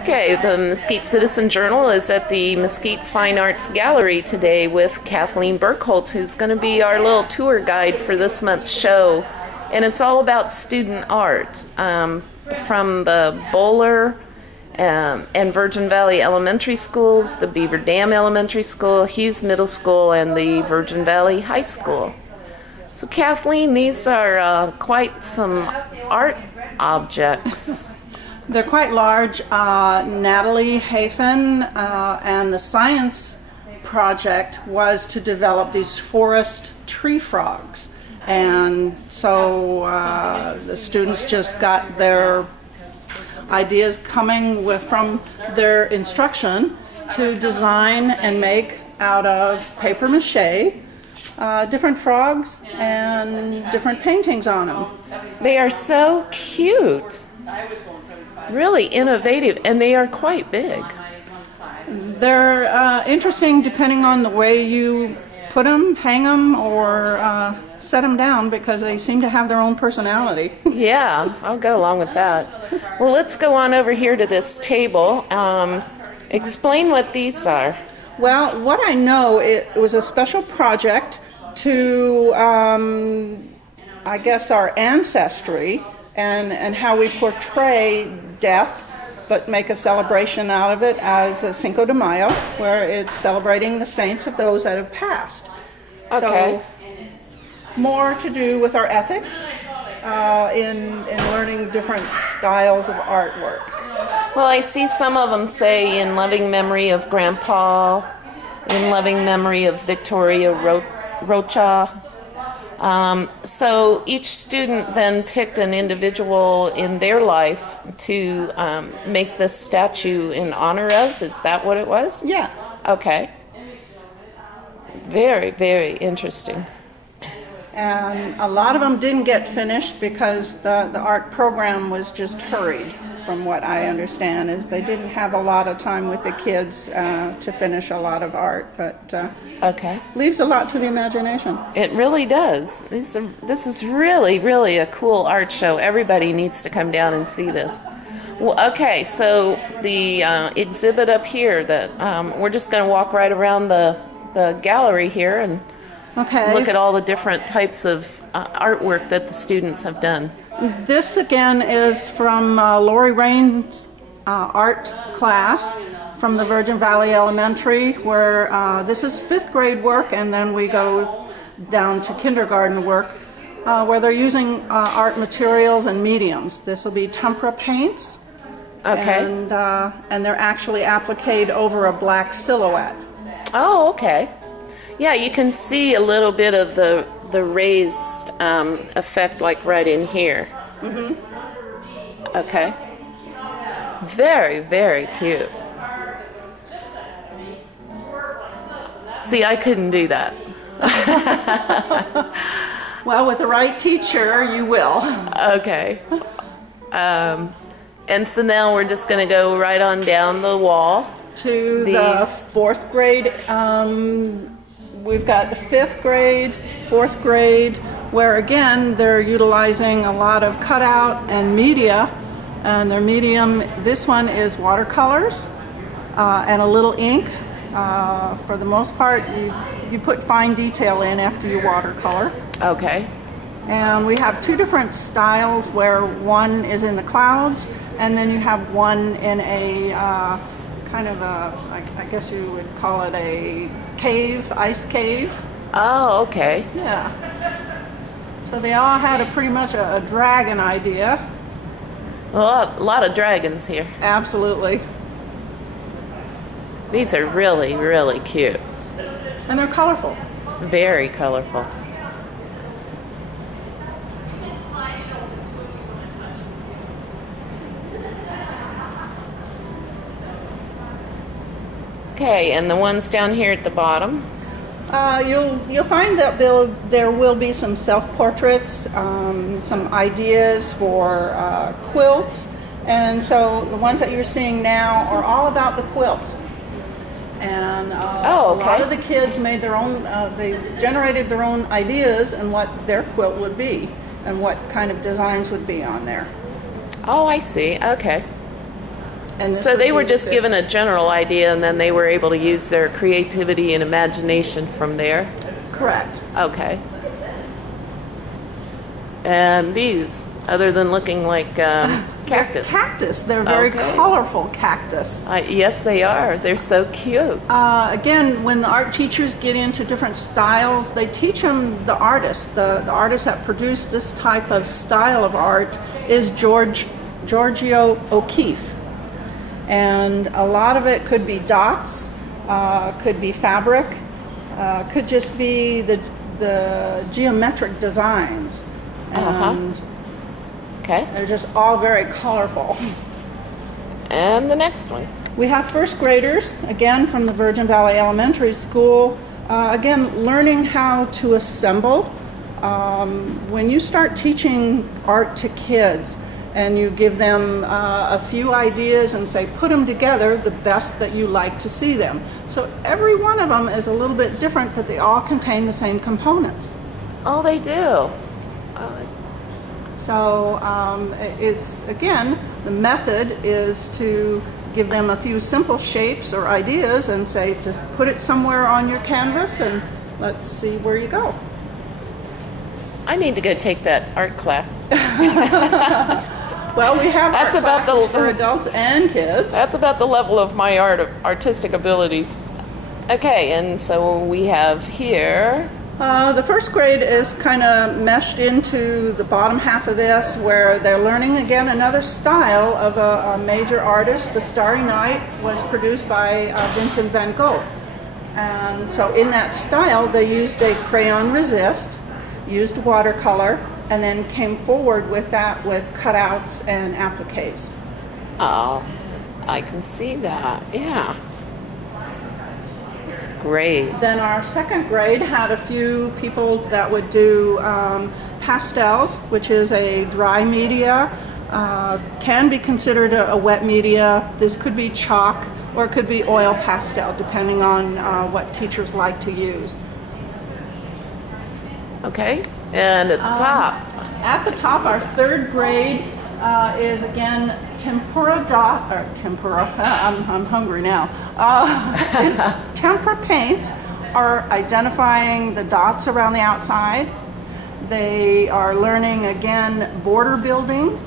Okay, the Mesquite Citizen Journal is at the Mesquite Fine Arts Gallery today with Kathleen Burkholtz, who's going to be our little tour guide for this month's show. And it's all about student art from the Bowler and Virgin Valley Elementary Schools, the Beaver Dam Elementary School, Hughes Middle School, and the Virgin Valley High School. So Kathleen, these are quite some art objects. They're quite large. Natalie Hafen and the science project was to develop these forest tree frogs. And so the students just got their ideas coming from their instruction to design and make out of paper mache different frogs and different paintings on them. They are so cute. Really innovative, and they are quite big. They're interesting depending on the way you put them, hang them, or set them down, because they seem to have their own personality. Yeah, I'll go along with that. Well, let's go on over here to this table. Explain what these are. Well, what I know, it was a special project to, I guess, our ancestry and how we portray death, but make a celebration out of it as a Cinco de Mayo, where it's celebrating the saints of those that have passed. Okay. So, more to do with our ethics in learning different styles of artwork. Well, I see some of them say, in loving memory of Grandpa, in loving memory of Victoria Rocha. So each student then picked an individual in their life to make this statue in honor of. Is that what it was? Yeah. Okay. Very, very interesting. And a lot of them didn't get finished because the art program was just hurried. From what I understand, is they didn't have a lot of time with the kids to finish a lot of art, but okay, leaves a lot to the imagination. It really does. This is really, really a cool art show. Everybody needs to come down and see this. Well, okay, so the exhibit up here that we're just going to walk right around the gallery here and look at all the different types of artwork that the students have done. This again is from Lori Rain's art class from the Virgin Valley Elementary, where this is 5th grade work, and then we go down to kindergarten work, where they're using art materials and mediums. This will be tempera paints, okay, and they're actually appliqued over a black silhouette. Oh, okay. Yeah, you can see a little bit of the raised effect, like right in here. Mm-hmm. Okay. Very, very cute. See, I couldn't do that. Well, with the right teacher, you will. Okay. And so now we're just going to go right on down the wall to the 4th grade. We've got 5th grade, 4th grade, where again they're utilizing a lot of cutout and media, and their medium, this one is watercolors and a little ink. For the most part, you put fine detail in after you watercolor. Okay. And we have 2 different styles, where one is in the clouds, and then you have one in a kind of a, I guess you would call it a cave, ice cave. Oh, okay. Yeah. So they all had pretty much a dragon idea. A lot of dragons here. Absolutely. These are really, really cute. And they're colorful. Very colorful. Okay, and the ones down here at the bottom? You'll find that there will be some self-portraits, some ideas for quilts, and so the ones that you're seeing now are all about the quilt. And a lot of the kids made their own, they generated their own ideas and what their quilt would be and what kind of designs would be on there. Oh, I see. Okay. And this So would they be were the just fifth. given a general idea and then they were able to use their creativity and imagination from there? Correct. Okay. And these, other than looking like cactus? Cactus. They're very Okay. colorful cactus. Yes, they are. They're so cute. Again, when the art teachers get into different styles, they teach them the artist. The artist that produced this type of style of art is Giorgio O'Keeffe. And a lot of it could be dots, could be fabric, could just be the geometric designs. And Okay. they're just all very colorful. And the next one. We have first graders, again from the Virgin Valley Elementary School, again learning how to assemble. When you start teaching art to kids and you give them a few ideas and say put them together the best that you like to see them. So every one of them is a little bit different, but they all contain the same components. Oh, they do. So it's, again, the method is to give them a few simple shapes or ideas and say just put it somewhere on your canvas and let's see where you go. I need to go take that art class. Well, we have That's art about classes the- for adults and kids. That's about the level of my artistic abilities. Okay, and so we have here. The first grade is kind of meshed into the bottom half of this, where they're learning again another style of a major artist. The Starry Night was produced by Vincent van Gogh. And so in that style, they used a crayon resist, used watercolor, and then came forward with that with cutouts and appliques. Oh, I can see that. Yeah. It's great. Then our second grade had a few people that would do pastels, which is a dry media, can be considered a wet media. This could be chalk or it could be oil pastel, depending on what teachers like to use. Okay, and at the top. At the top, our third grade is again tempera I'm hungry now. It's tempera paints are identifying the dots around the outside. They are learning again border building,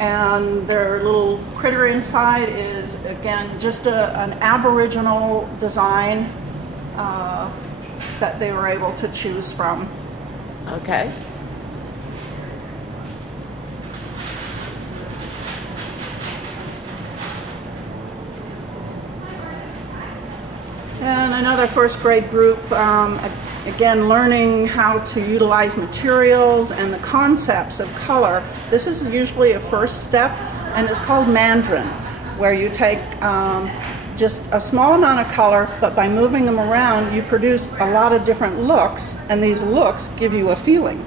and their little critter inside is again just an aboriginal design that they were able to choose from. Okay. And another first grade group, again, learning how to utilize materials and the concepts of color. This is usually a first step, and it's called Mandarin, where you take just a small amount of color, but by moving them around, you produce a lot of different looks, and these looks give you a feeling.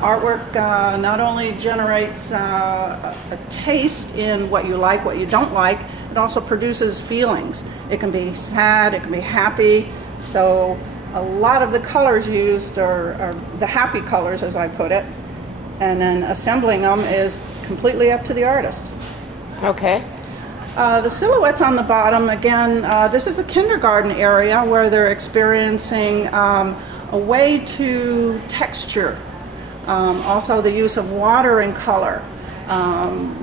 Artwork not only generates a taste in what you like, what you don't like, it also produces feelings. It can be sad, it can be happy. So a lot of the colors used are the happy colors, as I put it, and then assembling them is completely up to the artist. Okay. The silhouettes on the bottom, again, this is a kindergarten area where they're experiencing a way to texture. Also the use of water and color.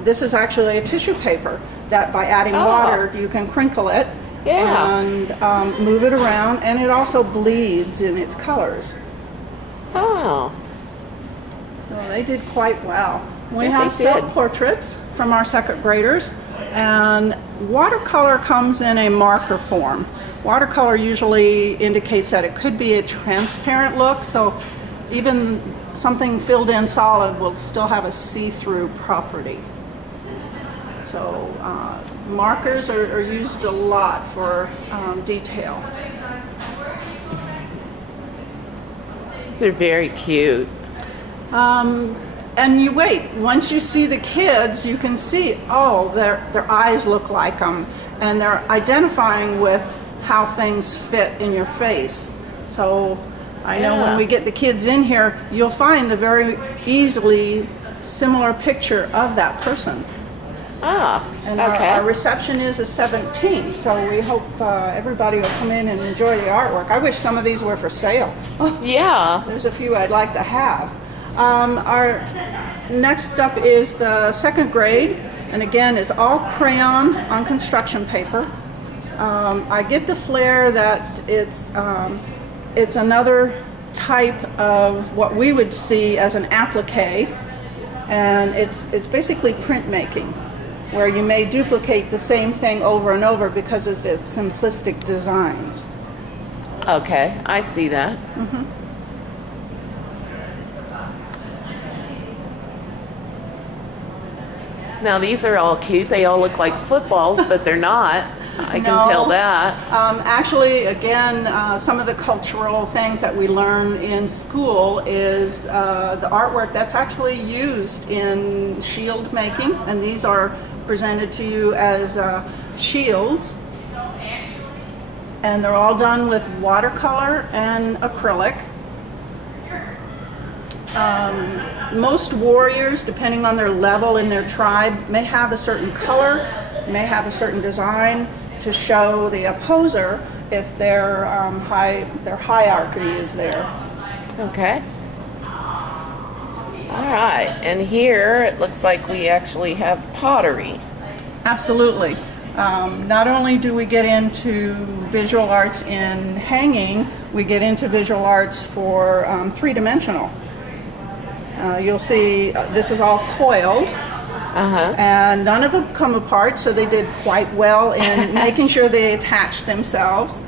This is actually a tissue paper that by adding water you can crinkle it and move it around, and it also bleeds in its colors. Oh. So they did quite well. We Yeah, have they did. self-portraits from our second graders, and watercolor comes in a marker form. Watercolor usually indicates that it could be a transparent look, so even something filled in solid will still have a see-through property. So markers are used a lot for detail. These are very cute. And you wait, once you see the kids, you can see, oh, their eyes look like them, and they're identifying with how things fit in your face. So I know when we get the kids in here, you'll find the very easily similar picture of that person. Ah, And okay. our reception is the 17th, so we hope everybody will come in and enjoy the artwork. I wish some of these were for sale. Yeah. There's a few I'd like to have. Our next up is the second grade, and again, it's all crayon on construction paper. I get the flair that it's another type of what we would see as an applique, and it's basically printmaking, where you may duplicate the same thing over and over because of its simplistic designs. Okay, I see that. Mm-hmm. Now these are all cute. They all look like footballs, but they're not. I can tell that. Actually, again, some of the cultural things that we learn in school is the artwork that's actually used in shield making, and these are presented to you as shields. And they're all done with watercolor and acrylic. Most warriors, depending on their level in their tribe, may have a certain color, may have a certain design to show the opposer if their hierarchy is there. Okay. All right, and here it looks like we actually have pottery. Absolutely. Not only do we get into visual arts in hanging, we get into visual arts for three-dimensional. You'll see this is all coiled, and none of them come apart, so they did quite well in making sure they attach themselves.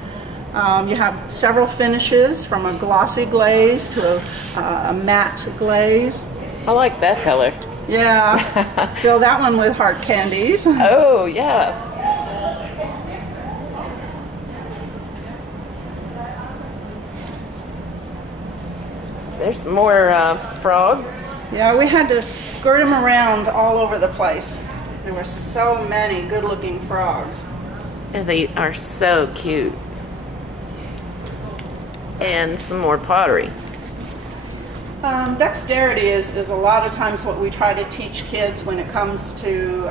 You have several finishes, from a glossy glaze to a matte glaze. I like that color. Yeah, fill that one with heart candies. Oh, yes. There's some more frogs. Yeah, we had to skirt them around all over the place. There were so many good-looking frogs. And they are so cute. And some more pottery. Dexterity is a lot of times what we try to teach kids when it comes to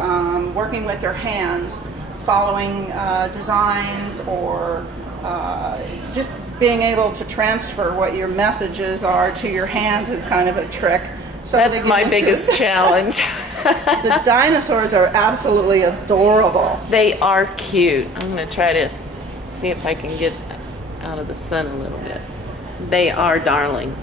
working with their hands, following designs, or just being able to transfer what your messages are to your hands is kind of a trick. So that's my biggest challenge. The dinosaurs are absolutely adorable. They are cute. I'm going to try to see if I can get out of the sun a little bit. They are darling.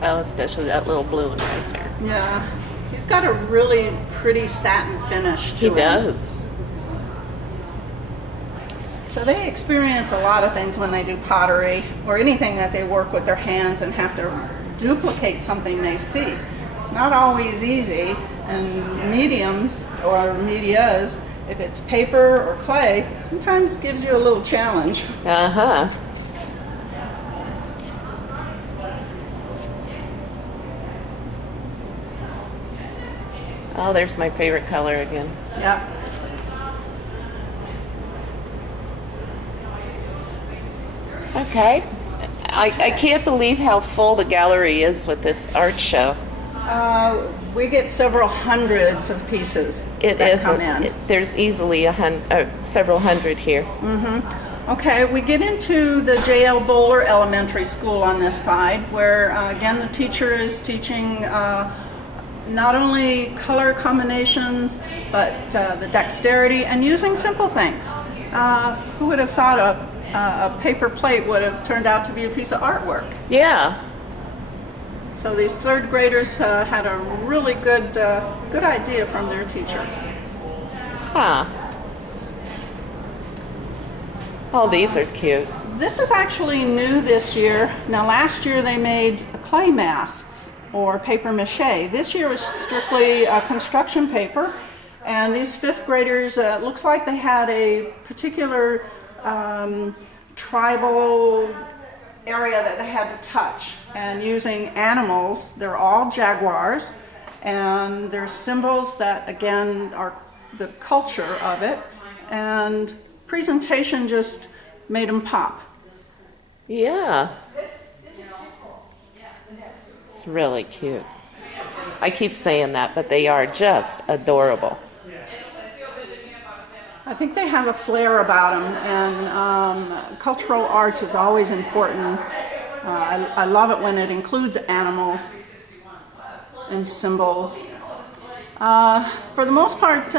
Well, especially that little blue one right there. Yeah. He's got a really pretty satin finish to him. He does. So they experience a lot of things when they do pottery or anything that they work with their hands and have to duplicate something they see. It's not always easy, and mediums or medias, if it's paper or clay, sometimes gives you a little challenge. Uh-huh. Oh, there's my favorite color again. Yep. Okay. I can't believe how full the gallery is with this art show. We get several hundreds of pieces It that is. come in. There's easily several hundred here. Mm-hmm. Okay, we get into the J.L. Bowler Elementary School on this side, where again the teacher is teaching not only color combinations, but the dexterity and using simple things. Who would have thought a paper plate would have turned out to be a piece of artwork? Yeah. So these third graders had a really good idea from their teacher. Huh. Oh, these are cute. This is actually new this year. Now last year they made clay masks or paper mache. This year was strictly construction paper, and these fifth graders, looks like they had a particular tribal area that they had to touch, and using animals. They're all jaguars, and there's symbols that again are the culture of it, and presentation just made them pop. Yeah. It's really cute. I keep saying that, but they are just adorable. I think they have a flair about them, and cultural arts is always important. I love it when it includes animals and symbols. For the most part,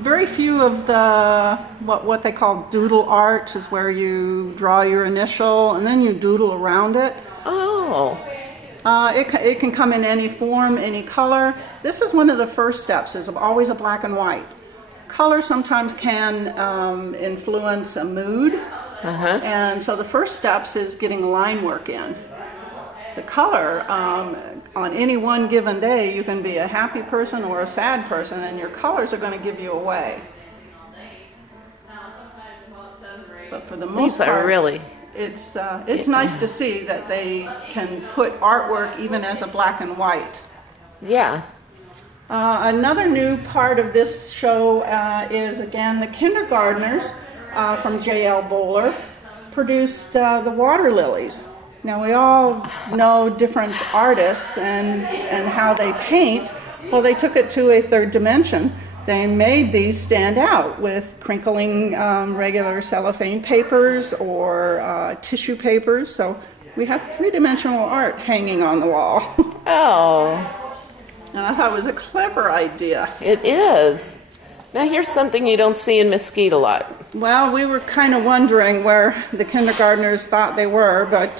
very few of the what they call doodle art is where you draw your initial and then you doodle around it. Oh. It can come in any form, any color. This is one of the first steps, is always a black and white. Color sometimes can influence a mood, and so the first steps is getting line work in. The color, on any one given day, you can be a happy person or a sad person, and your colors are going to give you away. But for the most part, really, it's nice to see that they can put artwork even as a black and white. Yeah. Another new part of this show is, again, the kindergartners from J.L. Bowler produced the water lilies. Now, we all know different artists and how they paint. Well, they took it to a third dimension. They made these stand out with crinkling regular cellophane papers or tissue papers. So we have three-dimensional art hanging on the wall. Oh. And I thought it was a clever idea. It is. Now here's something you don't see in Mesquite a lot. Well, we were kind of wondering where the kindergartners thought they were, but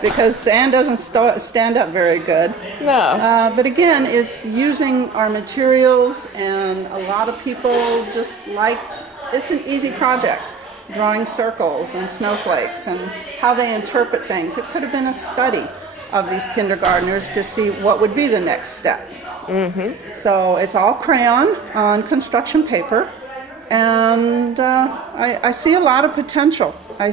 because sand doesn't stand up very good. No. But again, it's using our materials, and a lot of people just like, it's an easy project. Drawing circles and snowflakes and how they interpret things. It could have been a study of these kindergartners to see what would be the next step. So it's all crayon on construction paper, and I see a lot of potential. I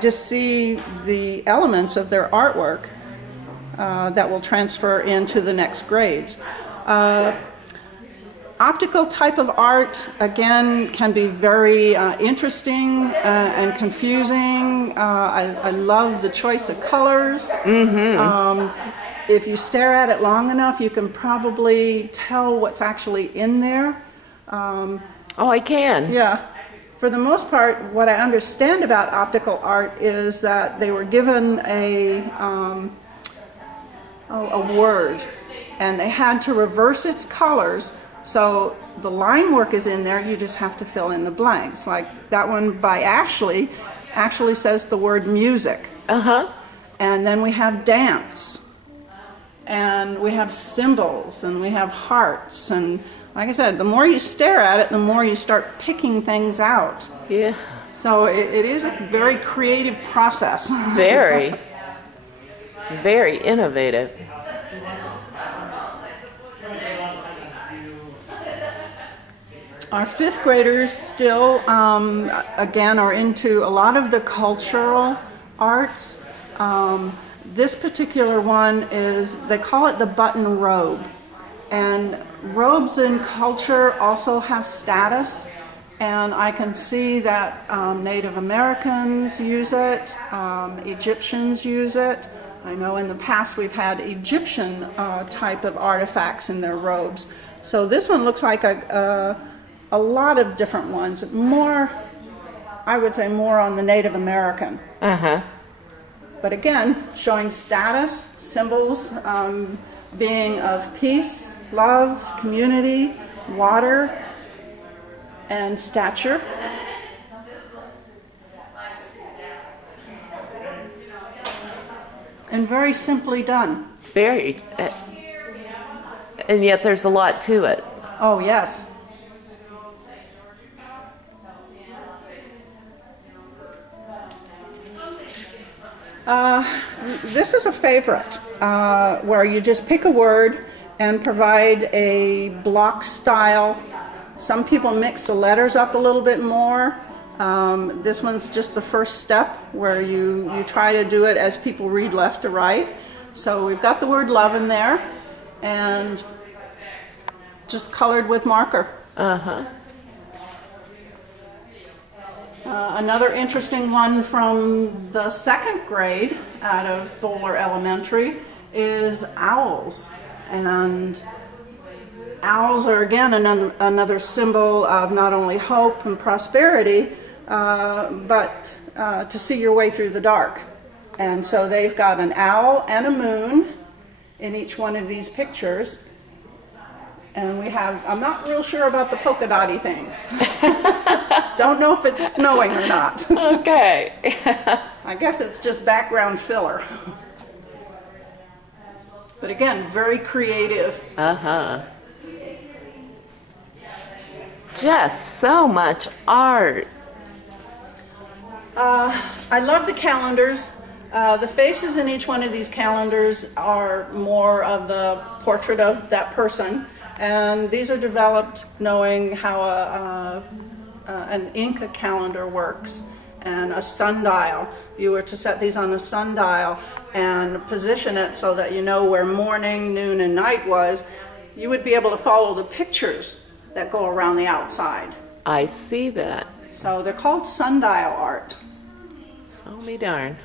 just see the elements of their artwork that will transfer into the next grades. Optical type of art, again, can be very interesting and confusing. I love the choice of colors. If you stare at it long enough, you can probably tell what's actually in there. Oh, I can. Yeah. For the most part, what I understand about optical art is that they were given a word, and they had to reverse its colors. So the line work is in there, you just have to fill in the blanks. Like that one by Ashley actually says the word music. And then we have dance. And we have symbols, and we have hearts. And like I said, the more you stare at it, the more you start picking things out. Yeah. So it is a very creative process. Very. Very innovative. Our fifth graders still, again, are into a lot of the cultural arts. This particular one is, they call it the button robe. And robes in culture also have status. And I can see that Native Americans use it, Egyptians use it. I know in the past we've had Egyptian type of artifacts in their robes. So this one looks like a lot of different ones. More, I would say more on the Native American. But again, showing status, symbols being of peace, love, community, water, and stature. And very simply done. Very. And yet there's a lot to it. Oh, yes. This is a favorite, where you just pick a word and provide a block style. Some people mix the letters up a little bit more. This one's just the first step where you try to do it as people read left to right. So we've got the word love in there, and just colored with marker. Uh-huh. Another interesting one from the second grade out of Bowler Elementary is owls. And owls are again another symbol of not only hope and prosperity, but to see your way through the dark. And so they've got an owl and a moon in each one of these pictures. And we have, I'm not real sure about the polka dotty thing. Don't know if it's snowing or not. Okay. I guess it's just background filler. But again, very creative. Uh-huh. Just so much art. I love the calendars. The faces in each one of these calendars are more of the portrait of that person. And these are developed knowing how an Inca calendar works and a sundial. If you were to set these on a sundial and position it so that you know where morning, noon, and night was, you would be able to follow the pictures that go around the outside. I see that. So they're called sundial art. Oh, me darn.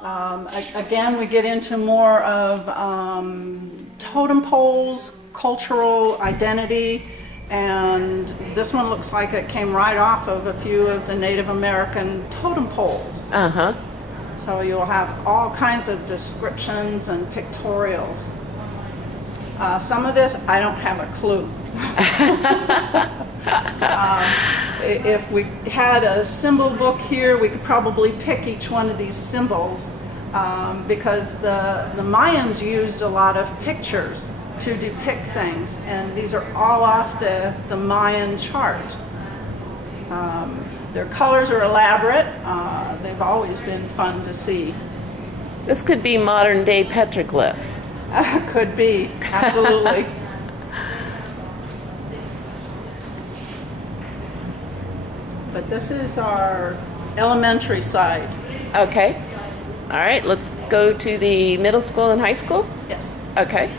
Again, we get into more of totem poles, cultural identity, and this one looks like it came right off of a few of the Native American totem poles. Uh-huh. So you'll have all kinds of descriptions and pictorials. Some of this, I don't have a clue. If we had a symbol book here, we could probably pick each one of these symbols because the Mayans used a lot of pictures to depict things, and these are all off the Mayan chart. Their colors are elaborate. They've always been fun to see. This could be modern day petroglyph. Could be, absolutely. But this is our elementary side. Okay. All right, let's go to the middle school and high school. Yes. Okay.